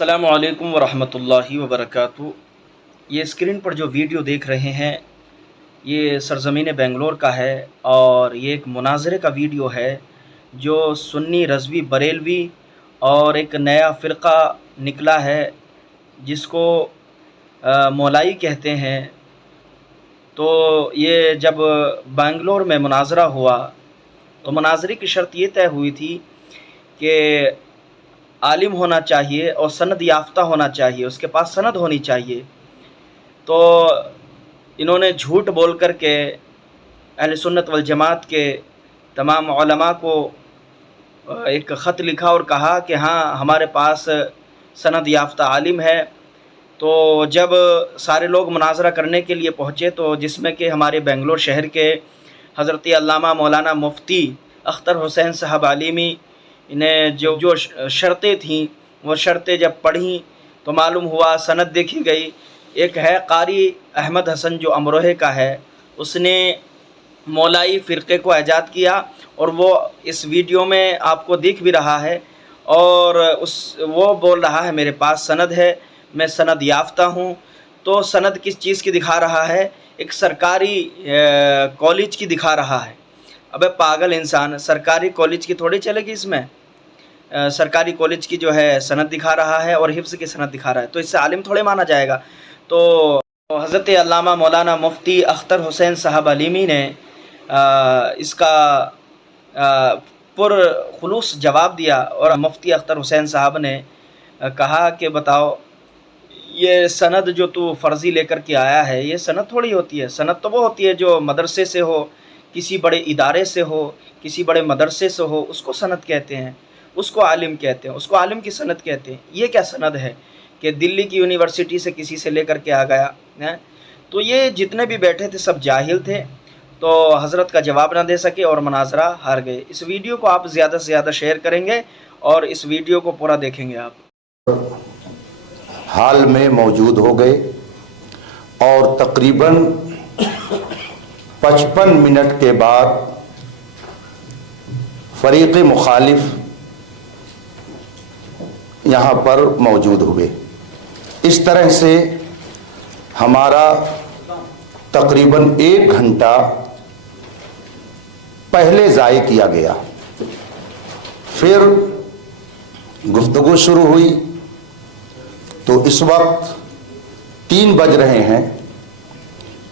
अस्सलामु अलैकुम वरहमतुल्लाहि वबरकातुहू। ये स्क्रीन पर जो वीडियो देख रहे हैं ये सरज़मीन बेंगलोर का है और ये एक मुनाज़रे का वीडियो है जो सुन्नी रज़वी बरेलवी और एक नया फ़िरक़ा निकला है जिसको मौलाई कहते हैं। तो ये जब बेंगलोर में मुनाज़रा हुआ तो मुनाज़रे की शर्त ये तय हुई थी कि आलिम होना चाहिए और सनद याफ्ता होना चाहिए, उसके पास सनद होनी चाहिए। तो इन्होंने झूठ बोल कर के अहले सुन्नत वल जमात के तमाम उलमा को एक ख़त लिखा और कहा कि हाँ हमारे पास सनद याफ्ता आलिम है। तो जब सारे लोग मुनाज़रा करने के लिए पहुँचे तो जिसमें कि हमारे बेंगलोर शहर के हज़रत अल्लामा मौलाना मुफ्ती अख्तर हुसैन साहब आलिमी ने जो शर्तें थीं वो शर्तें जब पढ़ीं तो मालूम हुआ, सनद देखी गई। एक है कारी अहमद हसन जो अमरोहे का है, उसने मौलाई फ़िरक़े को ईजाद किया और वो इस वीडियो में आपको दिख भी रहा है और वो बोल रहा है मेरे पास सनद है, मैं सनद याफ्ता हूँ। तो सनद किस चीज़ की दिखा रहा है? एक सरकारी कॉलेज की दिखा रहा है। अबे पागल इंसान, सरकारी कॉलेज की थोड़ी चलेगी इसमें। सरकारी कॉलेज की जो है सनद दिखा रहा है और हिफ्ज़ की सनद दिखा रहा है, तो इससे आलिम थोड़े माना जाएगा। तो हज़रत अल्लामा मौलाना मुफ्ती अख्तर हुसैन साहब आलिमी ने इसका पुरखुलूस जवाब दिया और मुफ्ती अख्तर हुसैन साहब ने कहा कि बताओ ये सनद जो तू फ़र्ज़ी लेकर के आया है ये सनद थोड़ी होती है। सनद तो वो होती है जो मदरसे से हो, किसी बड़े इदारे से हो, किसी बड़े मदरसे से हो, उसको सनद कहते हैं, उसको आलिम कहते हैं, उसको आलिम की सनद कहते हैं। ये क्या सनद है कि दिल्ली की यूनिवर्सिटी से किसी से लेकर के आ गया है? तो ये जितने भी बैठे थे सब जाहिल थे, तो हज़रत का जवाब ना दे सके और मुनाज़रा हार गए। इस वीडियो को आप ज़्यादा से ज़्यादा शेयर करेंगे और इस वीडियो को पूरा देखेंगे आप। हाल में मौजूद हो गए और तकरीबन 55 मिनट के बाद फ़रीक़ मुखालिफ यहाँ पर मौजूद हुए। इस तरह से हमारा तकरीबन 1 घंटा पहले ज़ाय किया गया। फिर गुफ्तगू शुरू हुई तो इस वक्त 3 बज रहे हैं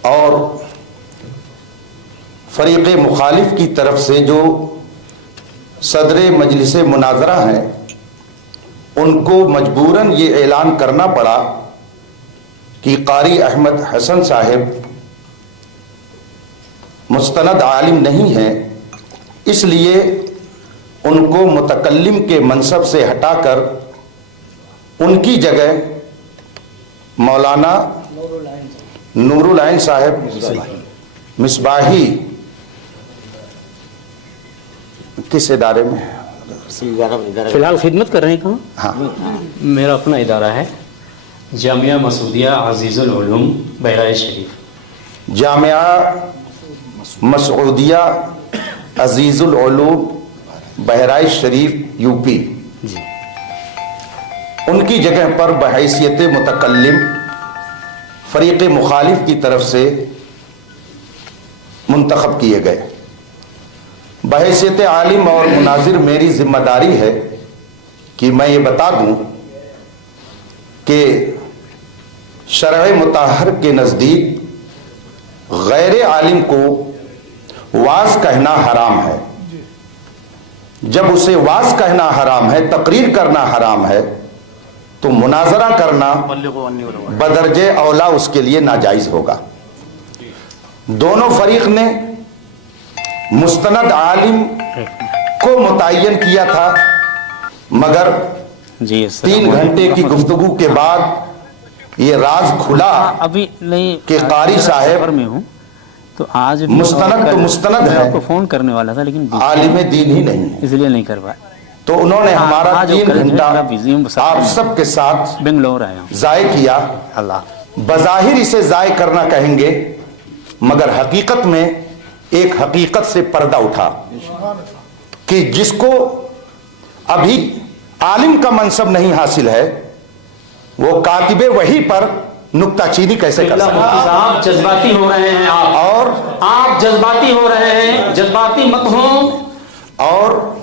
और फ़रीक़ मुखालिफ की तरफ से जो सदर मजलिस मुनाज़रा हैं उनको मजबूरन ये ऐलान करना पड़ा कि कारी अहमद हसन साहब मुस्तनद आलिम नहीं हैं, इसलिए उनको मुतकल्लिम के मनसब से हटाकर उनकी जगह मौलाना नूरुल आइन साहब मिसबाही किस इदारे में फिलहाल खिदमत कर रहे हैं कहाँ? हाँ, मेरा अपना इदारा है जामिया मसूदिया अजीज़ुल उलूम बहराइच शरीफ। जामिया मसूदिया अजीज़ुल उलूम बहराइच शरीफ यूपी जी। उनकी जगह पर बहैसियत मुतकल्लिम फ़रीक़ मुखालिफ की तरफ से मुंतखब किए गए। बहैसियत आलिम और मुनाजिर मेरी ज़िम्मेदारी है कि मैं ये बता दूं कि शरअ मुताहर के नज़दीक गैर आलिम को वाज कहना हराम है। जब उसे वाज कहना हराम है, तकरीर करना हराम है, तो मुनाजरा करना बदरजे औला उसके लिए नाजायज़ होगा। दोनों फरीक ने मुस्तनद आलिम को मुतय्यन किया था, मगर 3 घंटे की गुफ्तगू के बाद ये राज खुला अभी नहीं कि कारी साहब में हूँ तो आज मुस्तनद तो मुस्तनद है, आपको फ़ोन करने वाला था लेकिन आलिम दीन ही नहीं है, इसलिए नहीं कर पाया। तो उन्होंने हमारा 3 घंटा आप सब के साथ बेंगलोर आया हूँ। ज़ाय किया। अल्लाह बज़ाहिर इसे ज़ाय करना कहेंगे, मगर हकीकत में एक हकीकत से पर्दा उठा कि जिसको अभी आलिम का मनसब नहीं हासिल है, वो कातिबे वही पर नुक्ताचीनी कैसे कर सकता मुफ्ती साहब जज्बाती हो रहे हैं आप, और आप जज्बाती हो रहे हैं, जज्बाती मत हो। और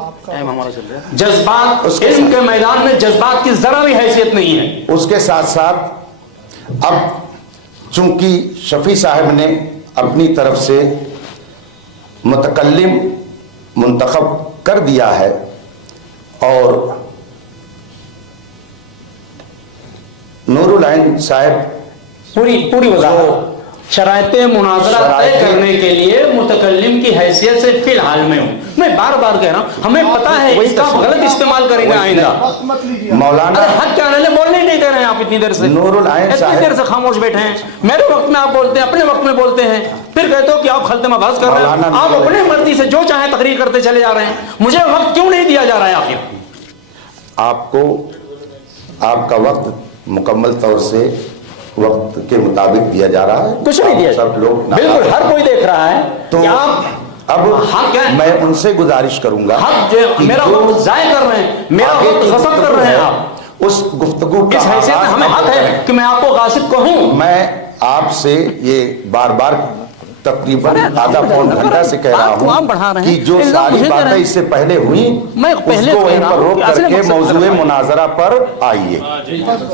जज्बात, इल्म के मैदान में जज्बात की जरा भी हैसियत नहीं है। उसके साथ साथ अब चूंकि शफी साहब ने अपनी तरफ से मुतकल्लिम मुंतखब कर दिया है और नूरुल ऐन साहब पूरी वजाहत शरायते मुनाजरा तय करने के लिए मुतकल्लिम की हैसियत से फिलहाल में हूँ। मैं बार बार कह रहा हूँ, हमें पता है इसका गलत इस्तेमाल करेंगे आइंदा। मौलाना हक क्या बोलने नहीं दे रहे हैं आप इतनी देर से, नूरुल ऐन इतनी देर से खामोश बैठे हैं। मेरे वक्त में आप बोलते हैं, अपने वक्त में बोलते हैं, फिर कहते हो कि आप खलते में बहस कर रहे हैं। आप अपने मर्जी से जो चाहे तकरीर करते चले जा रहे हैं, मुझे वक्त क्यों नहीं दिया जा रहा है? आपको आपका वक्त मुकम्मल तौर से वक्त के मुताबिक दिया जा रहा है। कुछ नहीं दिया, सब लोग बिल्कुल हर कोई देख रहा है। तो आप अब मैं उनसे गुजारिश करूंगा, मेरा वक्त जाया कर रहे हैं, मेरा वक्त गसब कर रहे हैं आप। उस गुफ्तगू इस हैसियत में हमें हक है कि मैं आपको गासिब कहूं। मैं आपसे ये बार बार तकरीबन आधा पौन घंटा से कह रहा हूँ कि जो सारी बातें इससे पहले हुई उसको वहीं पर रोक करके मौजूए मुनाजरा पर आइए।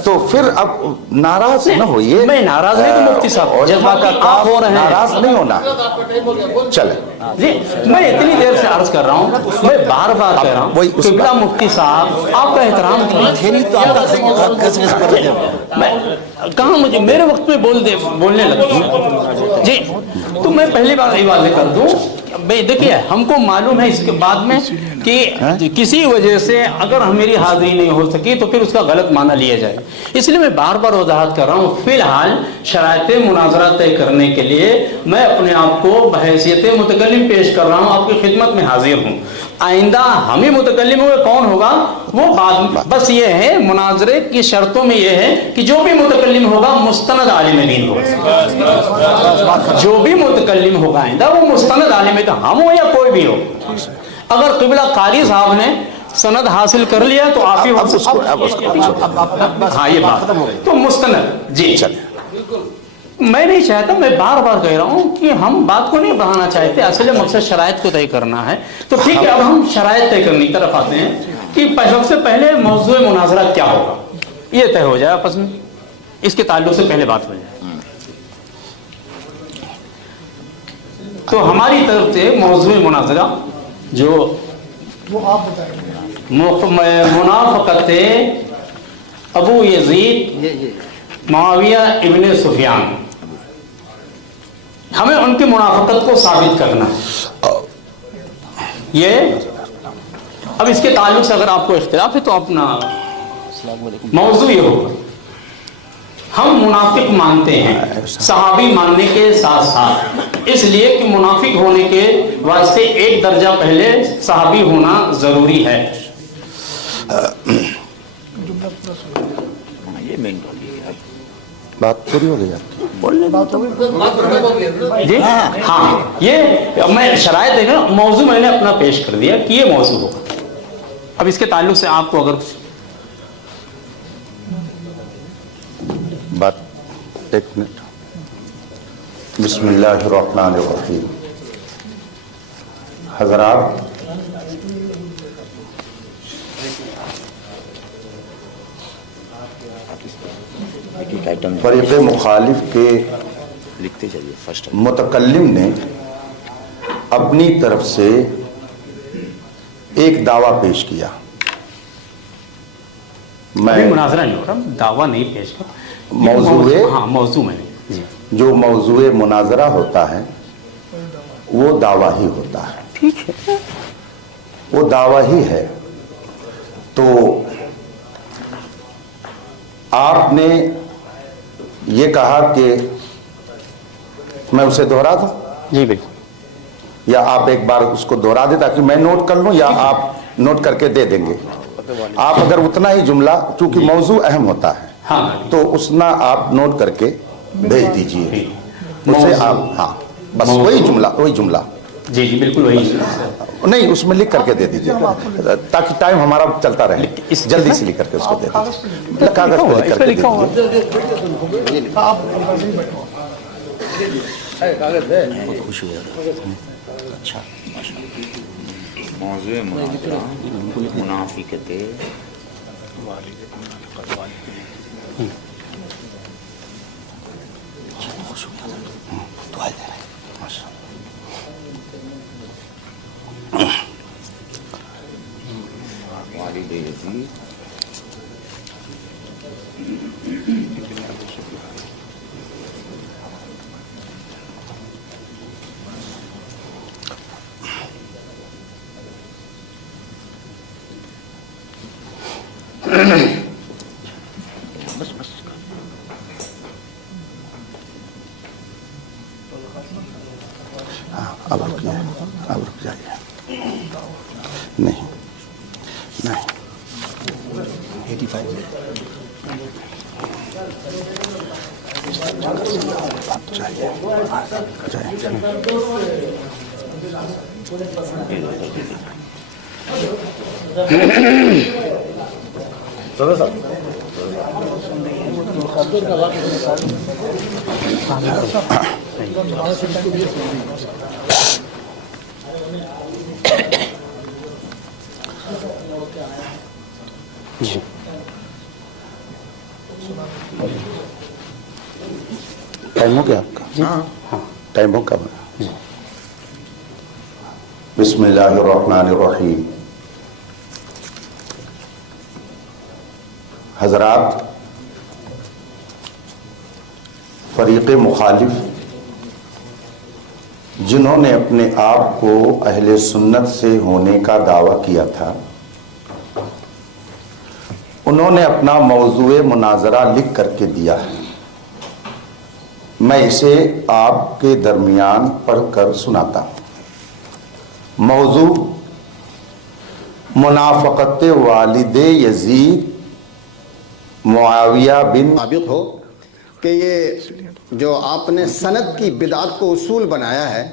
तो फिर अब नाराज न होइए। मैं नाराज नहीं, तो मुफ्ती साहब आप हो रहे हैं, नाराज नहीं होना। चले जी, मैं इतनी देर से अर्ज कर रहा हूँ, मैं बार बार कह रहा हूँ, किबला मुफ्ती साहब आपका एहतराम कहाँ मुझे मेरे वक्त में बोलने लगे जी। तो मैं पहली बार ये वाले कर दूं, देखिए हमको मालूम है इसके बाद में कि किसी वजह से अगर मेरी हाजिरी नहीं हो सकी तो फिर उसका गलत माना लिया जाए, इसलिए मैं बार बार वजाहत कर रहा हूँ। फिलहाल शरायते मुनाजरा तय करने के लिए मैं अपने आप को बहैसियत मुतकल्लिम पेश कर रहा हूँ, आपकी खिदमत में हाजिर हूँ। आइंदा हम ही मुतकल्लिम हुए, कौन होगा वो बाद में। बस ये है मुनाजरे की शर्तों में ये है कि जो भी मुतकल्लिम होगा मुस्तनद आलिम दीन होगा। जो भी मुतकल्लिम होगा आइंदा वो मुस्तनद आलिम दीन, हम हो या कोई भी हो। अगर क़िबला कारी साहब ने सनद हासिल कर लिया तो आप ही हाँ ये बात तो मुस्तनद जी। मैं नहीं चाहता, मैं बार बार कह रहा हूँ कि हम बात को नहीं बढ़ाना चाहते, असल मकसद शराइत को तय करना है। तो ठीक है, अब हम शराइत तय करने की तरफ आते हैं कि सबसे पहले मौजूए मुनाजरा क्या होगा ये तय हो जाए आपस में, इसके ताल्लुक से पहले बात हो जाए। तो हमारी तरफ से मौजूए मुनाजरा जो मुनाफकत अबू यजीद मुआविया इब्ने सुफियान, हमें उनकी मुनाफकत को साबित करना है। ये अब इसके ताल्लुक से अगर आपको इख्तिलाफ है तो अपना मौजू ये होगा, हम मुनाफिक मानते हैं सहाबी मानने के साथ साथ, इसलिए कि मुनाफिक होने के वास्ते एक दर्जा पहले सहाबी होना जरूरी है। बात पूरी हो गई जी। हाँ ये मैं शरायत देख रहा हूँ, मौजू मैंने अपना पेश कर दिया कि ये मौजू होगा। अब इसके ताल्लुक से आपको अगर बात, एक मिनट। बिस्मिल्लाहिर्रहमानिर्रहीम। हज़रात, फरीक़े मुखालिफ के लिखते चलिए फर्स्ट मुतकल्लिम ने अपनी तरफ से एक दावा पेश किया। मैं मुनाज़रा नहीं हो रहा, दावा नहीं पेश कर, मौजूए, हाँ मौजू मैंने जी। जो मौजूए मुनाजरा होता है वो दावा ही होता है, ठीक है, वो दावा ही है। तो आपने ये कहा कि मैं उसे दोहरा दूं? जी बिल्कुल, या आप एक बार उसको दोहरा दे ताकि मैं नोट कर लूं, या आप नोट करके दे देंगे? आप अगर उतना ही जुमला, चूंकि मौजू अहम होता है, हाँ, तो उतना आप नोट करके भेज दीजिए उसे। आप हाँ बस वही जुमला جی جی بالکل وہی نہیں اس میں لکھ کر کے دے دیجیے تاکہ ٹائم ہمارا چلتا رہے، جلدی سے لکھ کر کے اس کو دے دیجیے، کاغذ پہ لکھ کر کے دے اب رک جائیے، نہیں نہیں 85 جی ٹائم ہو گیا آپ کا؟ ہاں ٹائم ہو گیا۔ بسم اللہ الرحمن الرحیم۔ حضرات، فریق مخالف جنہوں نے اپنے آپ کو اہل سنت سے ہونے کا دعویٰ کیا تھا، انہوں نے اپنا موضوع مناظرہ لکھ کر کے دیا ہے، میں اسے آپ کے درمیان پڑھ کر سناتا ہوں۔ موضوع: منافقت والد یزید معاویہ بن ثابت ہو کہ یہ جو آپ نے سند کی بدعت کو اصول بنایا ہے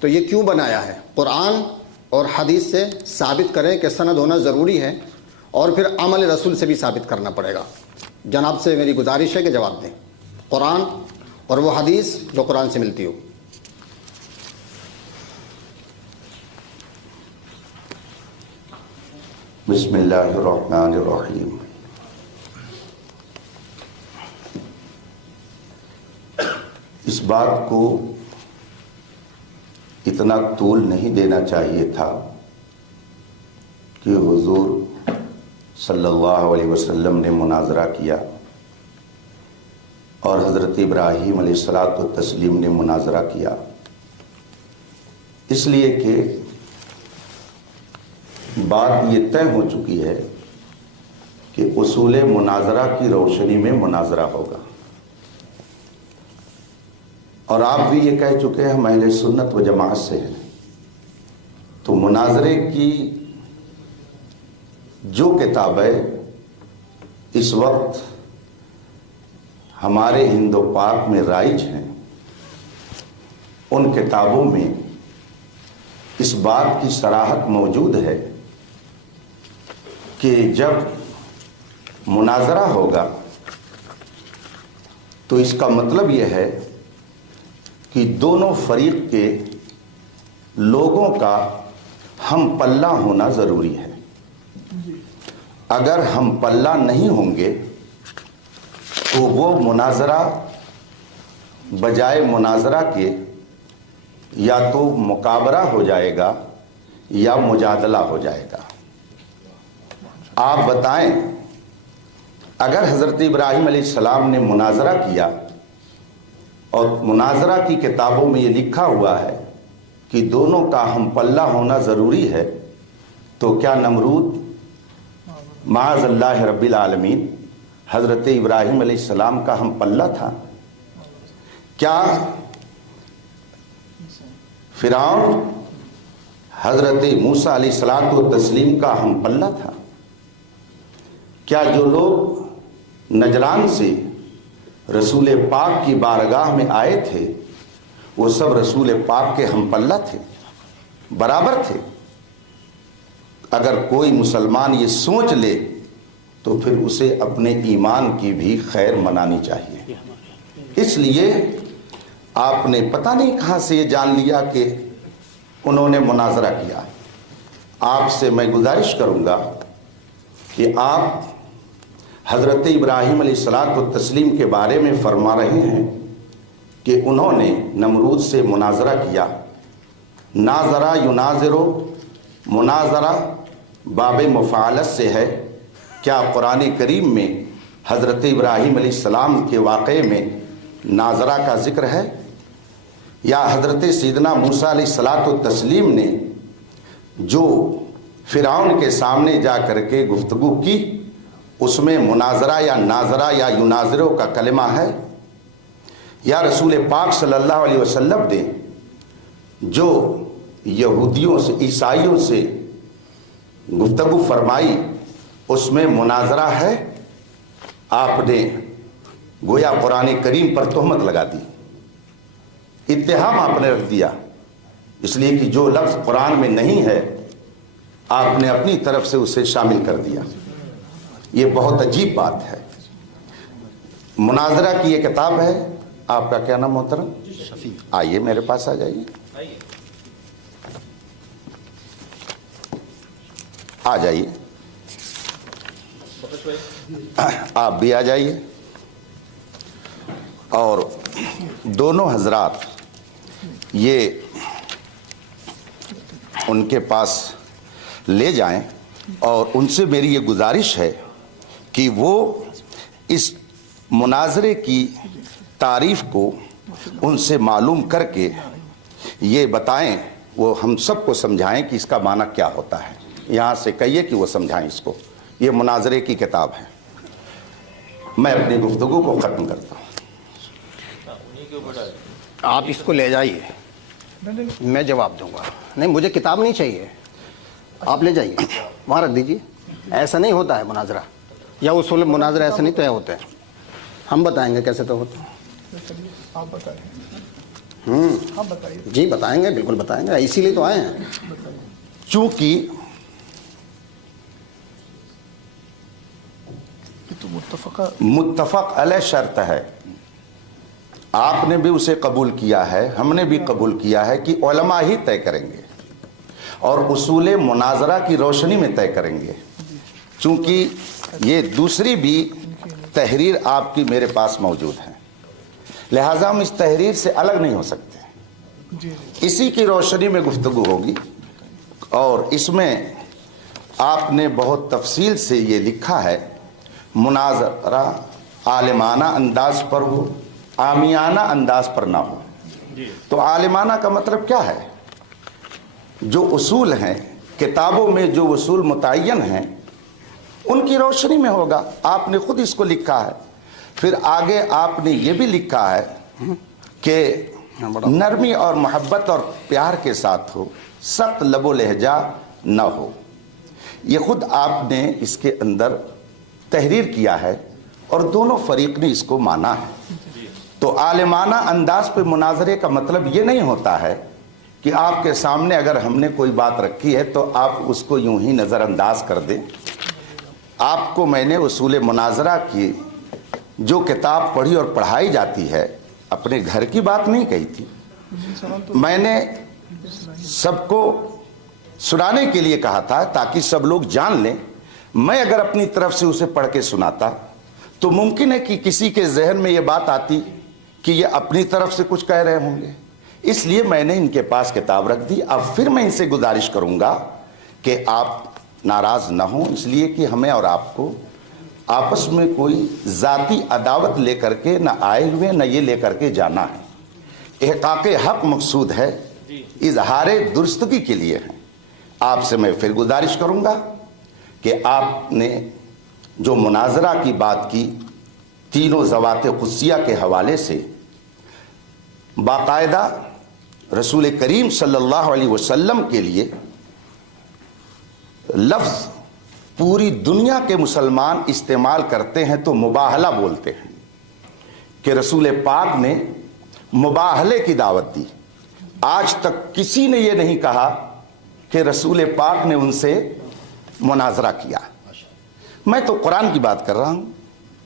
تو یہ کیوں بنایا ہے؟ قرآن اور حدیث سے ثابت کریں کہ سند ہونا ضروری ہے، اور پھر عمل رسول سے بھی ثابت کرنا پڑے گا۔ جناب سے میری گزارش ہے کہ جواب دیں، قرآن اور وہ حدیث جو قرآن سے ملتی ہو۔ بسم اللہ الرحمن الرحیم۔ اس بات کو اتنا طول نہیں دینا چاہیے تھا کہ حضور صلی اللہ علیہ وسلم نے مناظرہ کیا اور حضرت ابراہیم علیہ الصلاۃ والتسلیم نے مناظرہ کیا، اس لیے کہ بات یہ طے ہو چکی ہے کہ اصول مناظرہ کی روشنی میں مناظرہ ہوگا، اور آپ بھی یہ کہہ چکے ہیں ہم اہل سنت و جماعت سے ہیں، تو مناظرے کی جو کتابیں اس وقت ہمارے ہند و پاک میں رائج ہیں، ان کتابوں میں اس بات کی صراحت موجود ہے کہ جب مناظرہ ہوگا تو اس کا مطلب یہ ہے کہ دونوں فریق کے لوگوں کا ہم پلہ ہونا ضروری ہے۔ اگر ہم پلہ نہیں ہوں گے تو وہ مناظرہ بجائے مناظرہ کے یا تو مقابرہ ہو جائے گا یا مجادلہ ہو جائے گا۔ آپ بتائیں، اگر حضرت ابراہیم علیہ السلام نے مناظرہ کیا اور مناظرہ کی کتابوں میں یہ لکھا ہوا ہے کہ دونوں کا ہم پلہ ہونا ضروری ہے، تو کیا نمرود معاذ اللہ رب العالمین حضرت ابراہیم علیہ السلام کا ہم پلہ تھا؟ کیا فرعون حضرت موسیٰ علیہ الصلاۃ والتسلیم کا ہم پلہ تھا؟ کیا جو لوگ نجران سے رسول پاک کی بارگاہ میں آئے تھے وہ سب رسول پاک کے ہم پلہ تھے، برابر تھے۔ اگر کوئی مسلمان یہ سوچ لے تو پھر اسے اپنے ایمان کی بھی خیر منانی چاہیے۔ اس لیے آپ نے پتہ نہیں کہاں سے یہ جان لیا کہ انہوں نے مناظرہ کیا۔ آپ سے میں گزارش کروں گا کہ آپ حضرت ابراہیم علیہ الصلوۃ والتسلیم کے بارے میں فرما رہے ہیں کہ انہوں نے نمرود سے مناظرہ کیا۔ ناظرہ یناظرو، مناظرہ باب مفاعلت سے ہے۔ کیا قرآن کریم میں حضرت ابراہیم علیہ السلام کے واقعے میں ناظرہ کا ذکر ہے؟ یا حضرت سیدنا موسیٰ علیہ الصلوۃ والتسلیم نے جو فرعون کے سامنے جا کر کے گفتگو کی، اس میں مناظرہ یا ناظرہ یا یناظرو کا کلمہ ہے؟ یا رسول پاک صلی اللہ علیہ وسلم نے جو یہودیوں سے، عیسائیوں سے گفتگو فرمائی، اس میں مناظرہ ہے؟ آپ نے گویا قرآن کریم پر تہمت لگا دی، اتہام آپ نے رکھ دیا، اس لیے کہ جو لفظ قرآن میں نہیں ہے آپ نے اپنی طرف سے اسے شامل کر دیا۔ یہ بہت عجیب بات ہے۔ مناظرہ کی یہ کتاب ہے، آپ کا کیا نام محترم؟ آئیے میرے پاس آ جائیے، آ جائیے، آپ بھی آ جائیے، اور دونوں حضرات یہ ان کے پاس لے جائیں، اور ان سے میری یہ گزارش ہے کہ وہ اس مناظرے کی تعریف کو ان سے معلوم کر کے یہ بتائیں، وہ ہم سب کو سمجھائیں کہ اس کا معنی کیا ہوتا ہے۔ یہاں سے کہیے کہ وہ سمجھائیں اس کو۔ یہ مناظرے کی کتاب ہے۔ میں اپنی گفتگو کو ختم کرتا ہوں۔ آپ اس کو لے جائیے، میں جواب دوں گا۔ نہیں، مجھے کتاب نہیں چاہیے، آپ لے جائیے، وہاں رکھ دیجیے۔ ایسا نہیں ہوتا ہے مناظرہ، یا اصول مناظرہ ایسا نہیں طے ہوتے ہیں۔ ہم بتائیں گے کیسے طے ہوتے ہیں۔ آپ بتائیں۔ جی بتائیں گے، بالکل بتائیں گے، اسی لیے تو آئے ہیں۔ چونکہ متفق علیہ شرط ہے، آپ نے بھی اسے قبول کیا ہے، ہم نے بھی قبول کیا ہے کہ علماء ہی طے کریں گے، اور اصول مناظرہ کی روشنی میں طے کریں گے۔ چونکہ یہ دوسری بھی تحریر آپ کی میرے پاس موجود ہے، لہٰذا ہم اس تحریر سے الگ نہیں ہو سکتے۔ اسی کی روشنی میں گفتگو ہوگی، اور اس میں آپ نے بہت تفصیل سے یہ لکھا ہے، مناظرہ عالمانہ انداز پر ہو، عامیانہ انداز پر نہ ہو۔ تو عالمانہ کا مطلب کیا ہے؟ جو اصول ہیں کتابوں میں، جو اصول متعین ہیں، ان کی روشنی میں ہوگا۔ آپ نے خود اس کو لکھا ہے۔ پھر آگے آپ نے یہ بھی لکھا ہے کہ نرمی اور محبت اور پیار کے ساتھ ہو، سخت لب و لہجہ نہ ہو۔ یہ خود آپ نے اس کے اندر تحریر کیا ہے، اور دونوں فریق نے اس کو مانا ہے۔ تو عالمانہ انداز پہ مناظرے کا مطلب یہ نہیں ہوتا ہے کہ آپ کے سامنے اگر ہم نے کوئی بات رکھی ہے تو آپ اس کو یوں ہی نظر انداز کر دیں۔ آپ کو میں نے اصول مناظرہ کی جو کتاب پڑھی اور پڑھائی جاتی ہے، اپنے گھر کی بات نہیں کہی تھی، میں نے سب کو سنانے کے لیے کہا تھا تاکہ سب لوگ جان لیں۔ میں اگر اپنی طرف سے اسے پڑھ کے سناتا تو ممکن ہے کہ کسی کے ذہن میں یہ بات آتی کہ یہ اپنی طرف سے کچھ کہہ رہے ہوں گے، اس لیے میں نے ان کے پاس کتاب رکھ دی۔ اب پھر میں ان سے گزارش کروں گا کہ آپ ناراض نہ ہوں، اس لیے کہ ہمیں اور آپ کو آپس میں کوئی ذاتی عداوت لے کر کے نہ آئے ہوئے، نہ یہ لے کر کے جانا ہے۔ احقاق حق مقصود ہے، اظہار درستگی کے لیے ہے۔ آپ سے میں پھر گزارش کروں گا کہ آپ نے جو مناظرہ کی بات کی، تینوں ذوات قدسیہ کے حوالے سے باقاعدہ رسول کریم صلی اللہ علیہ وسلم کے لیے لفظ پوری دنیا کے مسلمان استعمال کرتے ہیں تو مباہلہ بولتے ہیں، کہ رسول پاک نے مباہلے کی دعوت دی۔ आज तक किसी ने ये नहीं कहा कि रसूल पाक ने उनसे मुनाजरा किया। मैं तो कुरान की बात कर रहा हूं।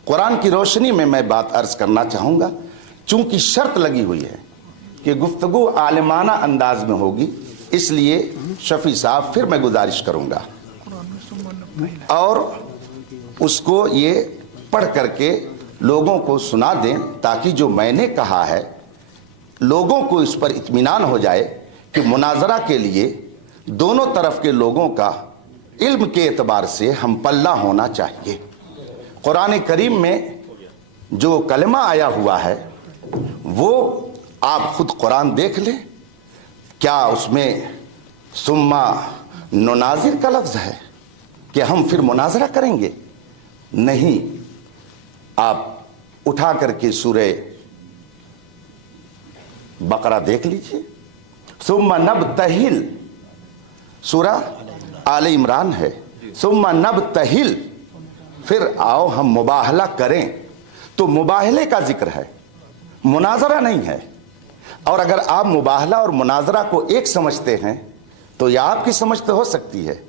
कुरान की रोशनी में मैं बात अर्ज करना चाहूंगा। चूंकि शर्त लगी हुई है कि गुफ्तगू आलिमाना अंदाज में होगी, इसलिए शफी साहब फिर मैं गुजारिश करूंगा और उसको ये पढ़ करके लोगों को सुना दें, ताकि जो मैंने कहा है लोगों को इस पर इत्मीनान हो जाए कि मुनाजरा के लिए दोनों तरफ के लोगों का इल्म के एतबार से हम पल्ला होना चाहिए। कुरान करीम में जो कलमा आया हुआ है वो आप खुद कुरान देख लें, क्या उसमें सुम्मा नुनाजिर का लफ्ज है कि हम फिर मुनाजरा करेंगे? नहीं। आप उठा करके सूरे बकरा देख लीजिए, सुम्मा नबतहिल, सूरा आले इमरान है, सुम्मा नबतहिल, फिर आओ हम मुबाहला करें। तो मुबाहले का जिक्र है, मुनाजरा नहीं है। और अगर आप मुबाहला और मुनाजरा को एक समझते हैं तो यह आपकी समझ तो हो सकती है,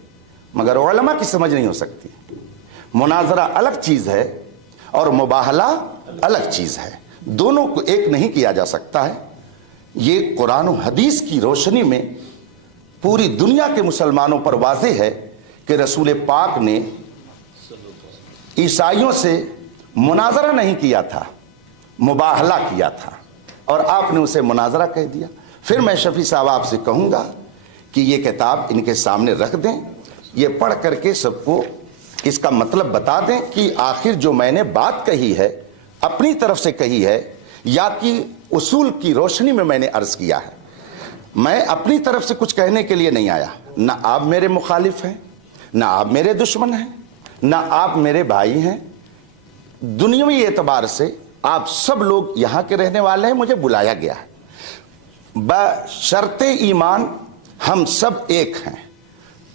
मगर उलमा की समझ नहीं हो सकती। मुनाजरा अलग चीज है और मुबाहला अलग चीज है, दोनों को एक नहीं किया जा सकता है। ये कुरान और हदीस की रोशनी में पूरी दुनिया के मुसलमानों पर वाज़ेह है कि रसूल पाक ने ईसाइयों से मुनाजरा नहीं किया था, मुबाहला किया था, और आपने उसे मुनाजरा कह दिया। फिर मैं शफी साहब आपसे कहूंगा कि ये किताब इनके सामने रख दें, ये पढ़ करके सबको इसका मतलब बता दें कि आखिर जो मैंने बात कही है अपनी तरफ से कही है या कि उसूल की रोशनी में मैंने अर्ज किया है। मैं अपनी तरफ से कुछ कहने के लिए नहीं आया। ना आप मेरे मुखालिफ हैं, ना आप मेरे दुश्मन हैं, ना आप मेरे भाई हैं। दुनियावी एतबार से आप सब लोग यहाँ के रहने वाले हैं, मुझे बुलाया गया है। बशर्ते ईमान हम सब एक हैं।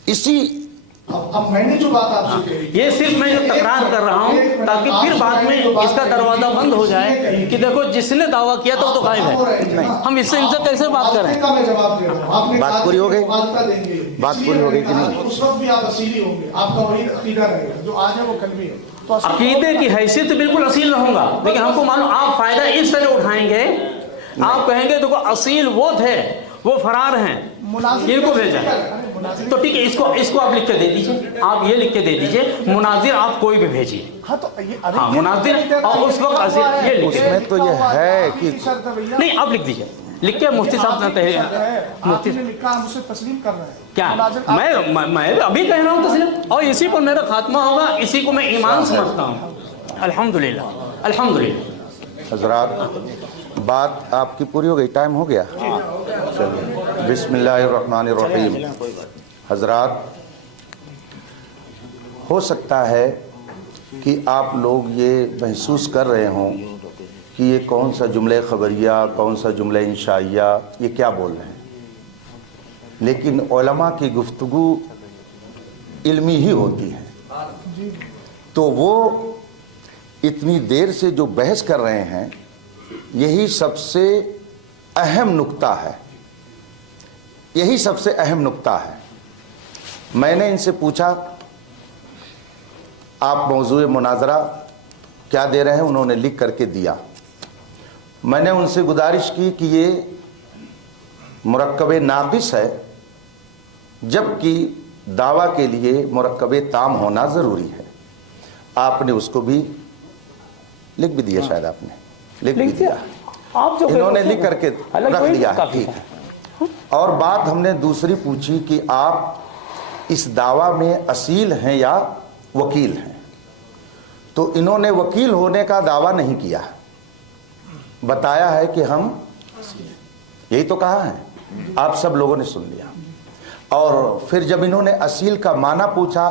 इसी अब मैंने जो बात आपसे कही, ये सिर्फ मैं तकरार कर रहा हूँ ताकि फिर बाद में इसका दरवाजा बंद हो जाए कि देखो जिसने दावा किया था वो तो गायब है। हम इससे इनसे कैसे बात करें? मैं जवाब दे रहा हूँ। बात पूरी हो गई? बात पूरी हो गई कि नहीं? उस वक्त भी आप असीली होंगे, आपका वही अकीदा रहेगा जो आज है वो कल भी है। तो अकीदे की हैसियत से बिल्कुल असील रहूंगा, लेकिन हमको मालूम आप फायदा इस तरह उठाएंगे, आप कहेंगे देखो असील वो थे, वो फरार हैं, इनको भेजा। तो ठीक है, इसको आप लिख के दे दीजिए, आप ये लिख के दे दीजिए मुनाजिर आप कोई भी भेजिए। हाँ, तो ये मुनाजिर और उस वक्त असील ये लिख उसमें तो ये है कि नहीं, आप लिख दीजिए, लिख के मुफ्ती साहब मुफ्ती लिखा मुझसे तस्लीम कर रहे हैं क्या मैं अभी कह रहा हूँ तस्लीम, और इसी पर मेरा खात्मा होगा, इसी को मैं ईमान समझता हूँ। अल्हम्दुलिल्लाह अल्हम्दुलिल्लाह। हजरात बात आपकी पूरी हो गई, टाइम हो गया। चलिए बिस्मिल्लाहिर्रहमानिर्रहीम। हजरात, हो सकता है कि आप लोग ये महसूस कर रहे हों कि ये कौन सा जुमले खबरिया, कौन सा जुमले इंशाइया, ये क्या बोल रहे हैं। लेकिन उलमा की गुफ्तगू इल्मी ही होती है। तो वो इतनी देर से जो बहस कर रहे हैं यही सबसे अहम नुक्ता है, यही सबसे अहम नुक्ता है। मैंने इनसे पूछा आप मौजूए मुनाजरा क्या दे रहे हैं, उन्होंने लिख करके दिया। मैंने उनसे गुजारिश की कि ये मुरक्कब नाक़िस है, जबकि दावा के लिए मुरक्कब ताम होना ज़रूरी है। आपने उसको भी लिख भी दिया, शायद आपने लिख भी दिया, आप जो इन्होंने लिख करके रख दिया है, ठीक है। और बात हमने दूसरी पूछी कि आप इस दावा में असील हैं या वकील हैं, तो इन्होंने वकील होने का दावा नहीं किया, बताया है कि हम, यही तो कहा है, आप सब लोगों ने सुन लिया। और फिर जब इन्होंने असील का माना पूछा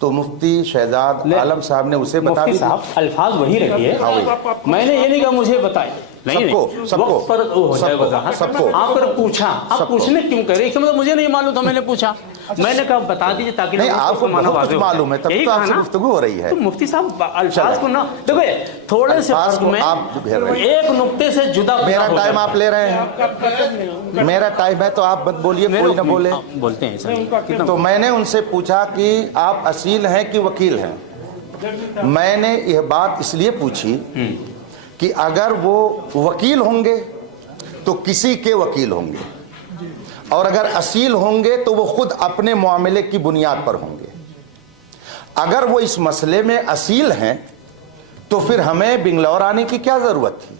तो मुफ्ती शहजाद आलम साहब ने उसे बता दिया। अल्फाज वही रखिए, मैंने ये नहीं कहा मुझे बताए, वक्त पर वो हो जाए वजाहत। आप पर पूछा, आप पूछने क्यों करे, इसका मतलब मुझे नहीं मालूम था, मैंने पूछा, मैंने कहा बता दीजिए ताकि आपको मालूम है, तभी तो आपसे गुफ्तगू हो रही है। तो मुफ्ती साहब अल्फाज को ना देखो, थोड़े से एक नुक्ते से जुदा। मेरा टाइम आप ले रहे हैं, मेरा टाइम है तो आप मत बोलिए, कोई ना बोले। बोलते हैं तो मैंने उनसे पूछा कि आप असील हैं कि वकील हैं। मैंने यह बात इसलिए पूछी कि अगर वो वकील होंगे तो किसी के वकील होंगे, और अगर असील होंगे तो वो खुद अपने मामले की बुनियाद पर होंगे। अगर वो इस मसले में असील हैं तो फिर हमें बिंगलौर आने की क्या जरूरत थी,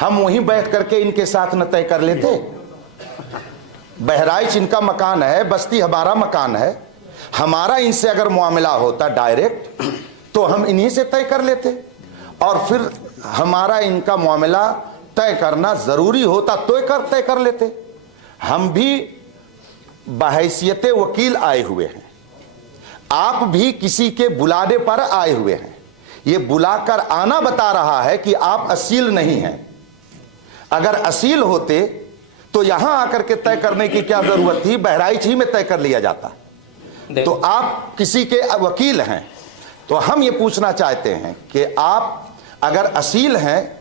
हम वहीं बैठ करके इनके साथ न तय कर लेते। बहराइच इनका मकान है, बस्ती हमारा मकान है, हमारा इनसे अगर मामला होता डायरेक्ट तो हम इन्हीं से तय कर लेते, और फिर हमारा इनका मामला तय करना जरूरी होता तो तय कर लेते। हम भी बहैसियत वकील आए हुए हैं, आप भी किसी के बुलाने पर आए हुए हैं। ये बुलाकर आना बता रहा है कि आप असील नहीं हैं। अगर असील होते तो यहां आकर के तय करने की क्या जरूरत थी, बहराइच ही में तय कर लिया जाता। तो आप किसी के वकील हैं, तो हम ये पूछना चाहते हैं कि आप अगर असील हैं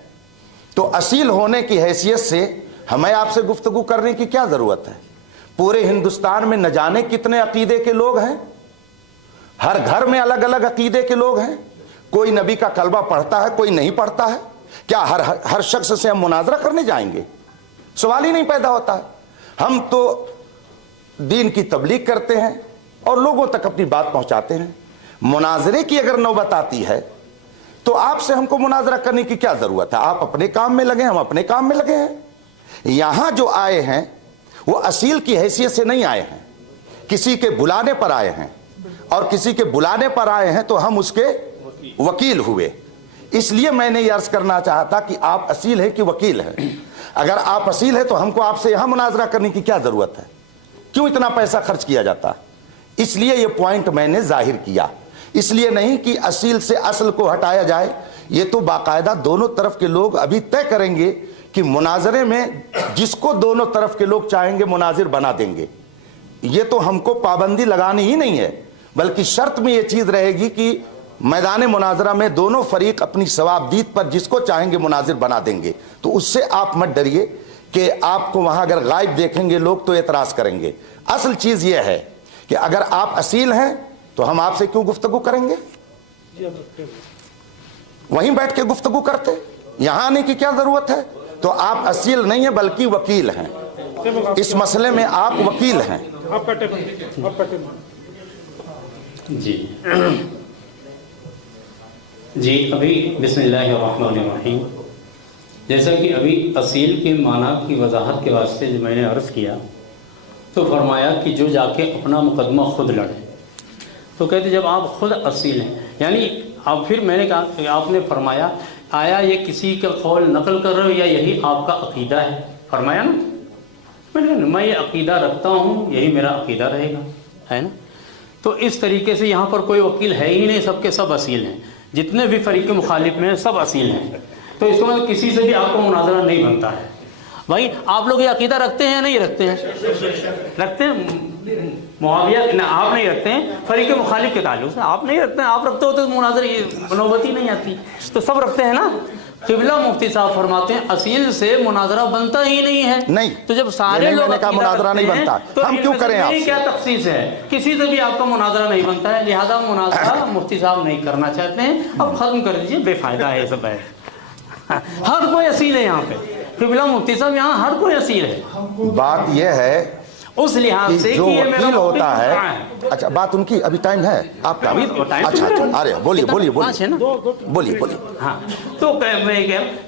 तो असील होने की हैसियत से हमें आपसे गुफ्तगू करने की क्या जरूरत है। पूरे हिंदुस्तान में न जाने कितने अकीदे के लोग हैं, हर घर में अलग अलग अकीदे के लोग हैं, कोई नबी का कलमा पढ़ता है, कोई नहीं पढ़ता है। क्या हर शख्स से हम मुनाजरा करने जाएंगे? सवाल ही नहीं पैदा होता है। हम तो दीन की तबलीग करते हैं और लोगों तक अपनी बात पहुंचाते हैं। मुनाजरे की अगर नौबत आती है तो आपसे हमको मुनाजरा करने की क्या जरूरत है। आप अपने काम में लगे, हम अपने काम में लगे हैं। यहां जो आए हैं वो असील की हैसियत से नहीं आए हैं, किसी के बुलाने पर आए हैं, और किसी के बुलाने पर आए हैं तो हम उसके वकील हुए। इसलिए मैंने ये अर्ज करना चाहता कि आप असील हैं कि वकील हैं। अगर आप असील हैं तो हमको आपसे यहां मुनाजरा करने की क्या जरूरत है, क्यों इतना पैसा खर्च किया जाता। इसलिए ये पॉइंट मैंने जाहिर किया, इसलिए नहीं कि असील से असल को हटाया जाए। ये तो बाकायदा दोनों तरफ के लोग अभी तय करेंगे कि मुनाजरे में जिसको दोनों तरफ के लोग चाहेंगे मुनाजिर बना देंगे। ये तो हमको पाबंदी लगानी ही नहीं है, बल्कि शर्त में ये चीज रहेगी कि मैदान मुनाजरा में दोनों फरीक अपनी सवाबदीद पर जिसको चाहेंगे मुनाजिर बना देंगे। तो उससे आप मत डरिए कि आपको वहां अगर गायब देखेंगे लोग तो एतराज करेंगे। असल चीज ये है कि अगर आप असील हैं तो हम आपसे क्यों गुफ्तगू करेंगे, वहीं बैठ के गुफ्तगू करते, यहां आने की क्या जरूरत है। तो आप असील नहीं है बल्कि वकील हैं, इस मसले में आप वकील हैं। जी अभी बिस्मिल्लाहिर्रहमानिर्रहीम, जैसा कि अभी असील के माना की वजाहत के वास्ते जो मैंने अर्ज़ किया तो फरमाया कि जो जाके अपना मुकदमा खुद लड़े। तो कहते जब आप खुद असील हैं, यानी अब फिर मैंने कहा कि आपने फरमाया आया ये किसी का कौल नकल कर रहे हो या यही आपका अकीदा है, फरमाया ना। मैंने कहा मैं ये अकीदा रखता हूँ, यही मेरा अकीदा रहेगा, है ना। तो इस तरीके से यहाँ पर कोई वकील है ही नहीं, सबके सब असील हैं, जितने भी फरीक मुखालिफ में सब असील हैं। तो इसको मतलब किसी से भी आपको मुनाजरा नहीं बनता है। भाई आप लोग ये अकीदा रखते हैं या नहीं रखते हैं? रखते हैं। मुआविया ना आप नहीं रखते हैं, फरीक मुखालिफ के ताल्लुक से आप नहीं रखते हैं। आप रखते हो तो मुनाजरा नौबत ही नहीं आती। तो सब रखते हैं ना। क़िबला मुफ्ती साहब फरमाते हैं असील से मुनाजरा बनता ही नहीं है। नहीं, तो जब सारे लोग का मुनाजरा नहीं बनता तो हम क्यों करें आपसे? क्या तखसीस है, किसी से भी आपका मुनाजरा नहीं बनता है, लिहाजा मुनाजरा मुफ्ती साहब नहीं करना चाहते हैं। अब खत्म कर दीजिए, बेफायदा है सब है। हर कोई असील है यहाँ पे, क़िबला मुफ्ती साहब यहाँ हर कोई असील है। बात यह है उस लिहाज से जो कि ये वकील होता है। अच्छा बात उनकी अभी टाइम है आपका? अभी टाइम अच्छा अरे बोलिए बोलिए है ना, बोलिए। हाँ तो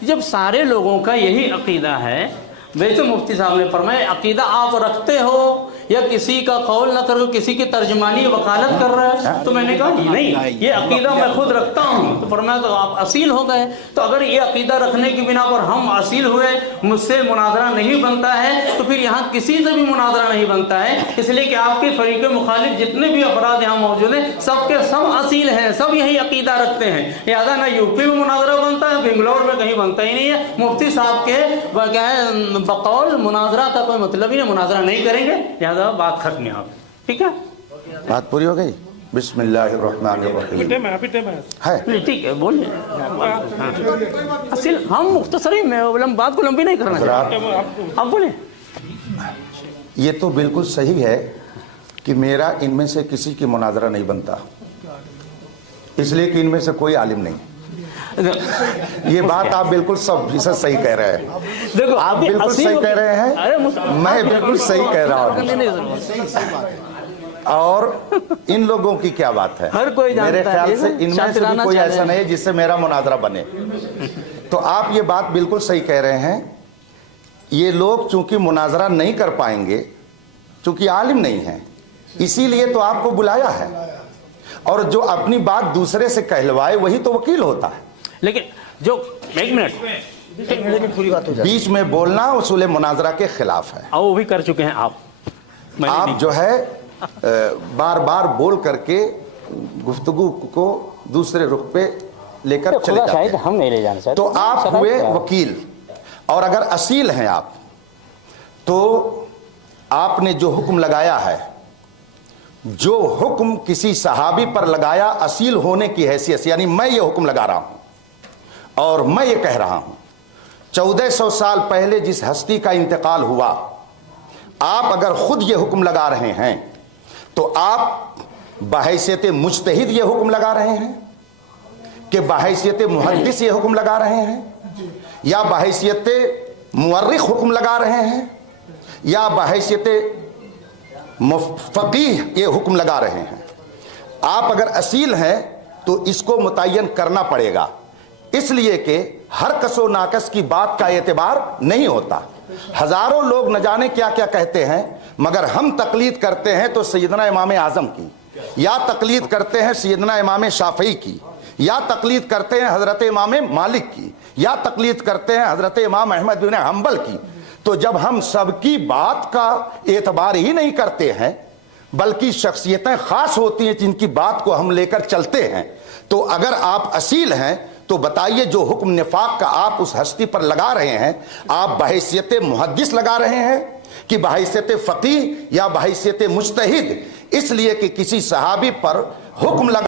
जब सारे लोगों का यही अकीदा है, वैसे मुफ्ती साहब ने फरमाया अकीदा आप रखते हो या किसी का कौल न करो, किसी की तर्जमानी वकालत कर रहा है। तो मैंने कहा नहीं, ये अकीदा मैं खुद रखता हूँ। तो फरमाया तो आप असील हो गए। तो अगर ये अकीदा रखने की बिना पर हम असील हुए, मुझसे मुनाजरा नहीं बनता है, तो फिर यहाँ किसी से भी मुनाजरा नहीं बनता है। इसलिए कि आपके फरीक़े मुखालिफ जितने भी अफराद यहाँ मौजूद हैं, सबके सब असील हैं, सब यही अकीदा रखते हैं। लिहाजा ना यूपी में मुनाजरा बनता है, बेंगलोर में कहीं बनता ही नहीं है। मुफ्ती साहब के क्या है बकौल मुनाजरा का कोई मतलब ही नहीं, मुनाजरा नहीं करेंगे, लिहाजा बात खत्म यहाँ पे। ठीक है, बात पूरी हो गई। बिस्मिल्लाहिर्रहमानिर्रहीम है, ठीक है, बोलिए। असील हम मुख्तसरी में बात को लंबी नहीं करना चाहते, आप बोलिए। ये तो बिल्कुल सही है कि मेरा इनमें से किसी की मुनाजरा नहीं बनता, इसलिए कि इनमें से कोई आलिम नहीं। ये बात आप बिल्कुल सब सही कह रहे हैं। देखो आप बिल्कुल सही कह रहे हैं, मैं बिल्कुल सही कह रहा हूँ। और इन लोगों की क्या बात है, हर कोई मेरे ख्याल से इनमें से भी कोई ऐसा नहीं है जिससे मेरा मुनाजरा बने। तो आप ये बात बिल्कुल सही कह रहे हैं। ये लोग चूंकि मुनाजरा नहीं कर पाएंगे, चूंकि आलिम नहीं है, इसीलिए तो आपको बुलाया है। और जो अपनी बात दूसरे से कहलवाए वही तो वकील होता है। लेकिन जो एक मिनट पूरी बात हो जाए, बीच में बोलना उसूल मुनाजरा के खिलाफ है। वो भी कर चुके हैं आप जो है बार बार बोल करके गुफ्तगू को दूसरे रुख पे लेकर चले जाते हैं। हम नहीं ले जाना। तो आप हुए वकील, और अगर असील हैं आप, तो आपने जो हुक्म लगाया है, जो हुक्म किसी सहाबी पर लगाया असील होने की हैसियत से, यानी मैं ये हुक्म लगा रहा हूं और मैं ये कह रहा हूं 1400 साल पहले जिस हस्ती का इंतकाल हुआ, आप अगर खुद ये हुक्म लगा रहे हैं तो आप बहैसियत मुज्तहिद ये हुक्म लगा रहे हैं कि बहैसियत मुहद्दिस ये हुक्म लगा रहे हैं, या बहैसियत मुअर्रिख हुक्म लगा रहे हैं, या बहैसियत फकीह ये हुक्म लगा रहे हैं। आप अगर असील हैं तो इसको मुतय्यन करना पड़ेगा, इसलिए कि हर कसो नाकस की बात का एतबार नहीं होता। हजारों लोग न जाने क्या क्या कहते हैं, मगर हम तकलीद करते हैं तो सैयदना इमाम आजम की, या तकलीद करते हैं सैयदना इमाम शाफई की, या तकलीद करते हैं हजरत इमाम मालिक की, या तकलीद करते हैं हजरत इमाम अहमद बिन हंबल की। तो जब हम सबकी बात का एतबार ही नहीं करते हैं, बल्कि शख्सियतें खास होती हैं जिनकी बात को हम लेकर चलते हैं, तो अगर आप असील हैं तो बताइए जो हुक्म निफाक का आप उस हस्ती पर लगा रहे हैं, आप बहैसियत मुहद्दिस लगा रहे हैं कि बहैसियत फकीह या बहैसियत मुज्तहिद, इसलिए कि किसी सहाबी पर हुक्म लगा